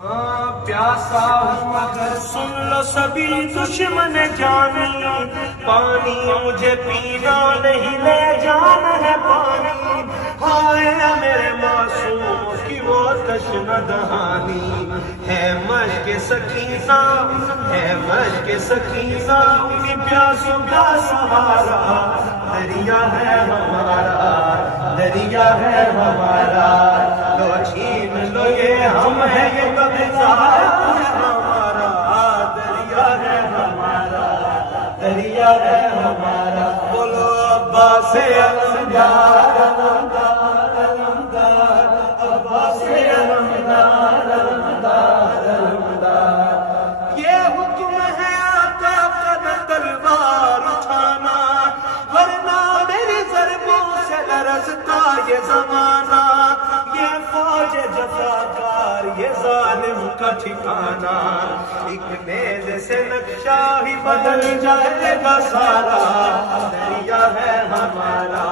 پیاسا ہوں اگر سن لو سبھی دشمن جانی، پانی مجھے پینا نہیں لے جانا ہے پانی، ہائے میرے معصوم کی وہ تشنہ دہانی، ہے مشق سکینہ ہے مشق سکینہ، انہی پیاسوں کا سہارا دریا ہے ہمارا دریا ہے ہمارا، لو چھین لو یہ ہم ہے یہ قبضہ ہمارا، دریا ہے ہمارا دریا ہے ہمارا، بولو عباس علمدار علمدار علمدار، عباس علمدار علمدار علمدار، یہ حکم ہے آقا کا تلوار اٹھانا، ورنہ میری ضربوں سے لرزتا یہ زمانہ، یہ فوج جفاکار یہ ظالم کا ٹھکانہ، ایک نیزے سے نقشہ ہی بدل جائے گا سارا، دریا ہے ہمارا،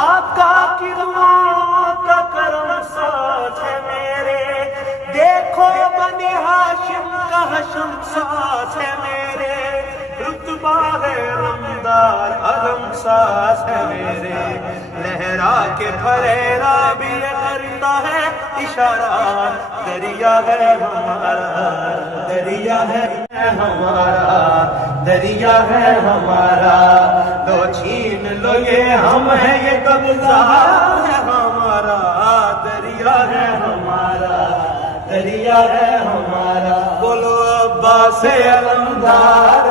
آقا کی دعاؤں کا کرم ساتھ ہے میرے، دیکھو بنی ہاشم کا حشم ساتھ ہے میرے، رتبہ ہے علمدار علم ساز ہے میرے، لہرا کے پھریرا بھی کرتا ہے اشارہ، دریا ہے ہمارا دریا ہے ہمارا دریا ہے ہمارا، لو چھین لو یہ ہم ہے یہ قبضہ ہے ہمارا، دریا ہے ہمارا دریا ہے ہمارا، بولو عباس علمدار